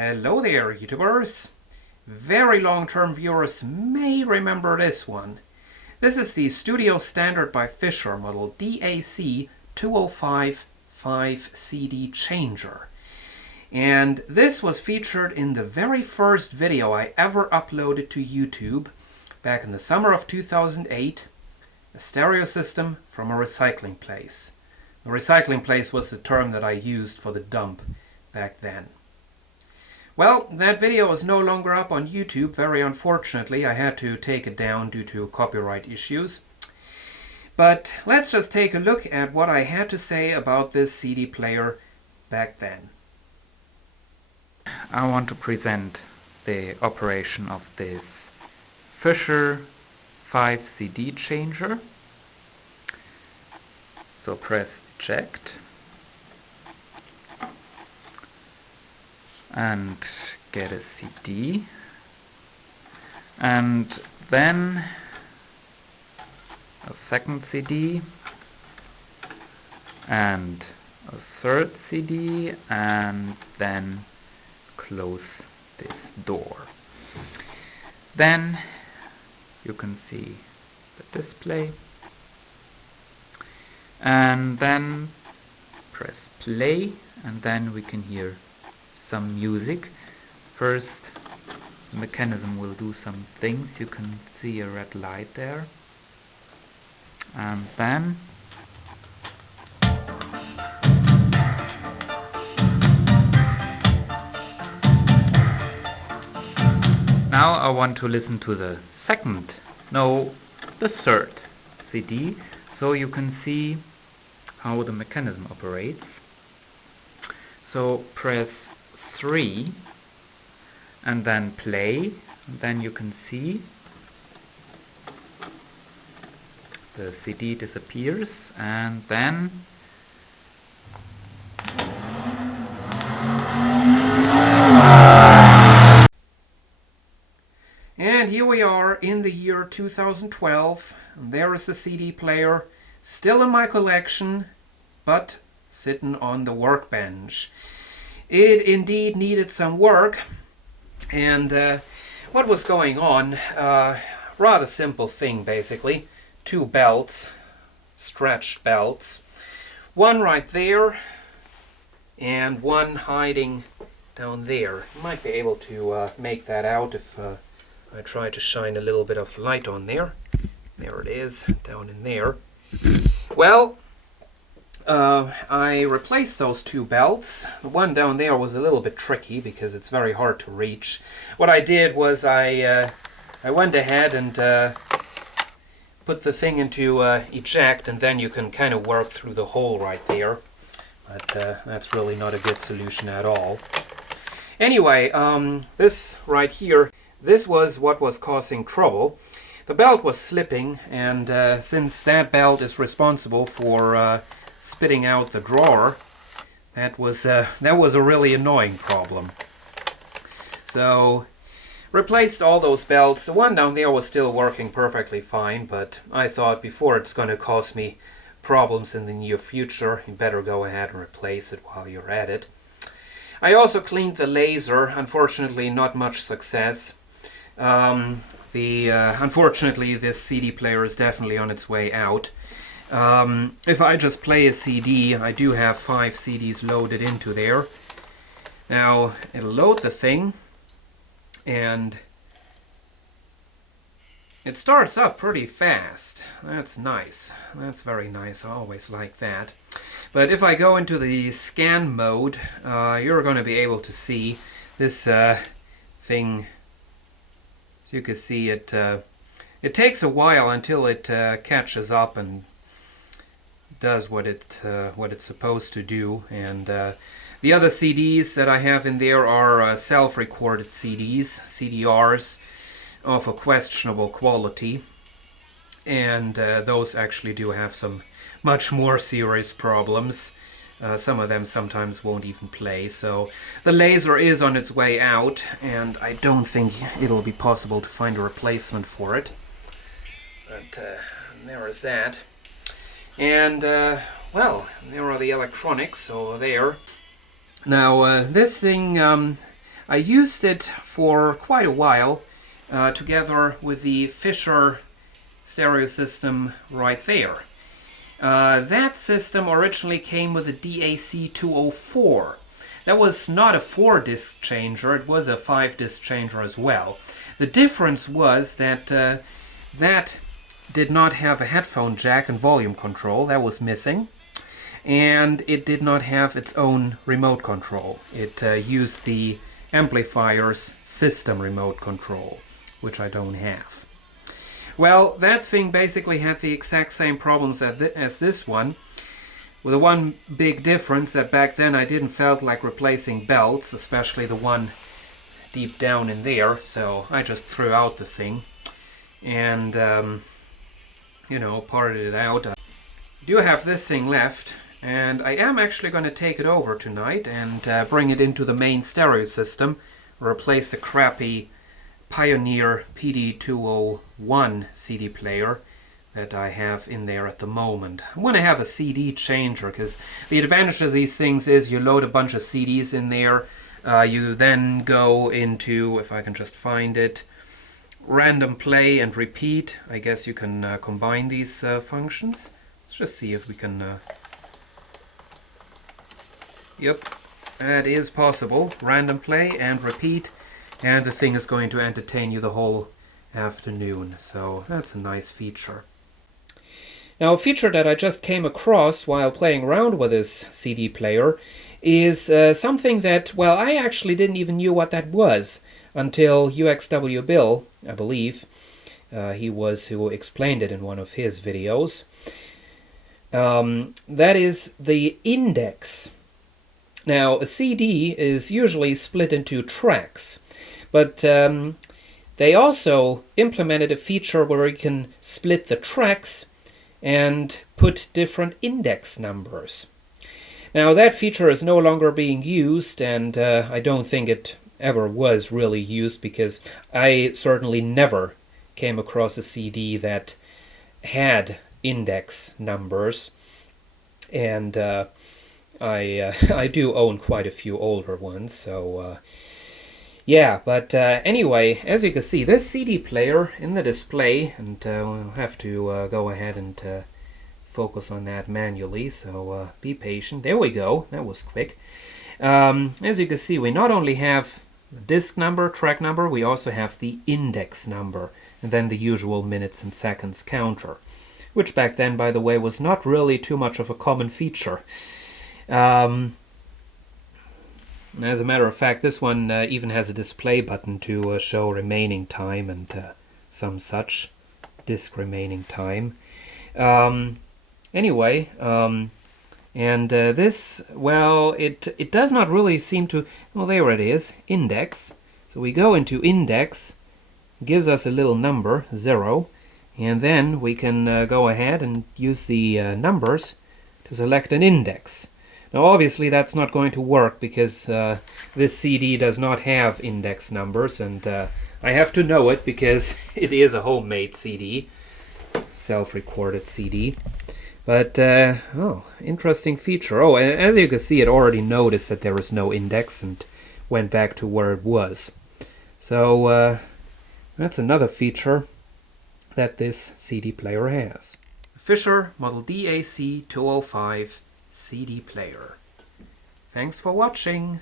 Hello there, YouTubers. Very long-term viewers may remember this one. This is the studio standard by Fisher model DAC-205 CD changer. And this was featured in the very first video I ever uploaded to YouTube back in the summer of 2008, a stereo system from a recycling place. The recycling place was the term that I used for the dump back then. Well, that video is no longer up on YouTube, very unfortunately. I had to take it down due to copyright issues. But let's just take a look at what I had to say about this CD player back then. I want to present the operation of this Fisher 5 CD changer. So press eject and get a CD, and then a second CD and a third CD, and then close this door. Then you can see the display, and then press play, and then we can hear some music. First, the mechanism will do some things. You can see a red light there, and then now I want to listen to the third CD, so you can see how the mechanism operates. So press 3 and then play, and then you can see the CD disappears, and then And here we are in the year 2012, and there is the CD player, still in my collection, but sitting on the workbench. It indeed needed some work, and what was going on? Rather simple thing, basically. Two belts, stretched belts. One right there, and one hiding down there. You might be able to make that out if I try to shine a little bit of light on there. There it is, down in there. Well, I replaced those two belts. The one down there was a little bit tricky because it's very hard to reach. What I did was I went ahead and put the thing into eject, and then you can kind of work through the hole right there. But that's really not a good solution at all. Anyway, this right here, this was what was causing trouble. The belt was slipping, and since that belt is responsible for spitting out the drawer, that was a really annoying problem. So replaced all those belts. The one down there was still working perfectly fine, but I thought before it's going to cause me problems in the near future, you better go ahead and replace it while you're at it. I also cleaned the laser. Unfortunately, not much success. Unfortunately, this CD player is definitely on its way out. If I just play a CD, I do have 5 CDs loaded into there. Now, it'll load the thing, and it starts up pretty fast. That's nice. That's very nice. I always like that. But if I go into the scan mode, you're going to be able to see this thing. As you can see, it takes a while until it catches up and does what it's supposed to do. And the other CDs that I have in there are self-recorded CDs, CDRs, of a questionable quality, and those actually do have some much more serious problems. Some of them sometimes won't even play, so the laser is on its way out, and I don't think it'll be possible to find a replacement for it. But there is that. And well, there are the electronics over there. Now this thing, I used it for quite a while together with the Fisher stereo system right there. That system originally came with a DAC-204. That was not a 4-disc changer, it was a 5-disc changer as well. The difference was that that did not have a headphone jack and volume control, that was missing. And it did not have its own remote control. It used the amplifier's system remote control, which I don't have. Well, that thing basically had the exact same problems as this one, with the one big difference that back then I didn't felt like replacing belts, especially the one deep down in there, so I just threw out the thing and, you know, parted it out. I do have this thing left, and I am actually going to take it over tonight and bring it into the main stereo system, replace the crappy Pioneer PD-201 CD player that I have in there at the moment. I'm going to have a CD changer because the advantage of these things is you load a bunch of CDs in there, you then go into, if I can just find it, random play and repeat. I guess you can combine these functions. Let's just see if we can... Yep, that is possible. Random play and repeat. And the thing is going to entertain you the whole afternoon, so that's a nice feature. Now, a feature that I just came across while playing around with this CD player is something that, well, I actually didn't even know what that was until UXW Bill, I believe, he was who explained it in one of his videos. That is the index. Now, a CD is usually split into tracks. But they also implemented a feature where you can split the tracks and put different index numbers. Now that feature is no longer being used, and I don't think it ever was really used, because I certainly never came across a CD that had index numbers, and I do own quite a few older ones, so yeah, but anyway, as you can see, this CD player in the display, and we'll have to go ahead and focus on that manually, so be patient. There we go, that was quick. As you can see, we not only have the disc number, track number, we also have the index number, and then the usual minutes and seconds counter, which back then, by the way, was not really too much of a common feature. As a matter of fact, this one even has a display button to show remaining time and some such disk remaining time. Anyway, and this, well, it does not really seem to... Well, there it is, index. So we go into index, gives us a little number, 0, and then we can go ahead and use the numbers to select an index. Now obviously that's not going to work because this CD does not have index numbers, and I have to know it because it is a homemade CD, self-recorded CD. But, oh, interesting feature. Oh, as you can see, it already noticed that there is no index and went back to where it was. So that's another feature that this CD player has. Fisher Model DAC-205 CD player. Thanks for watching.